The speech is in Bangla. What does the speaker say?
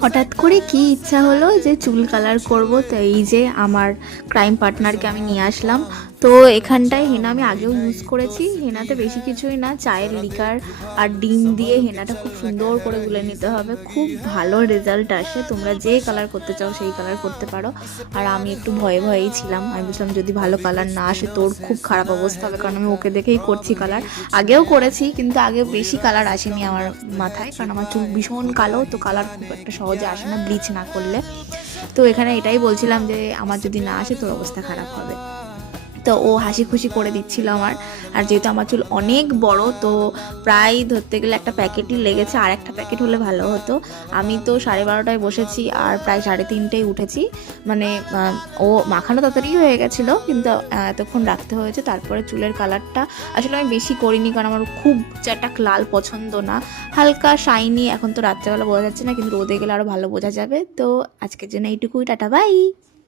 হঠাৎ করে কি ইচ্ছা হলো যে চুল কালার করব, তো এই যে আমার ক্রাইম পার্টনারকে আমি নিয়ে আসলাম। তো এখানটায় হেনা আমি আগেও ইউজ করেছি। হেনাতে বেশি কিছুই না, চায়ের লিকার আর ডিম দিয়ে হেনাটা খুব সুন্দর করে গুলে নিতে হবে, খুব ভালো রেজাল্ট আসে। তোমরা যে কালার করতে চাও সেই কালার করতে পারো। আর আমি একটু ভয়ে ভয়েই ছিলাম, আমি বলছিলাম যদি ভালো কালার না আসে তোর খুব খারাপ অবস্থা হবে, কারণ আমি ওকে দেখেই করছি কালার। আগেও করেছি কিন্তু আগে বেশি কালার আসেনি আমার মাথায়, কারণ আমার চুল ভীষণ কালো, তো কালার খুব একটা সহজে আসে না ব্লিচ না করলে। তো এখানে এটাই বলছিলাম যে আমার যদি না আসে তোর অবস্থা খারাপ হবে। তো ও হাসি খুশি করে দিচ্ছিল আমার। আর যেহেতু আমার চুল অনেক বড়, তো প্রায় ধরতে গেলে একটা প্যাকেটই লেগেছে, আর একটা প্যাকেট হলে ভালো হতো। আমি তো 12:30টায় বসেছি আর প্রায় 3:30টায় উঠেছি। মানে ও মাখানো তাড়াতাড়ি হয়ে গেছিলো, কিন্তু এতক্ষণ রাখতে হয়েছে। তারপরে চুলের কালারটা আসলে আমি বেশি করিনি, কারণ আমার খুব চ্যাটাক লাল পছন্দ না, হালকা শাইনি। এখন তো রাত্রেবেলা বোঝা যাচ্ছে না, কিন্তু রোদে গেলে আরও ভালো বোঝা যাবে। তো আজকের জন্য এইটুকুই, টাটা বাই।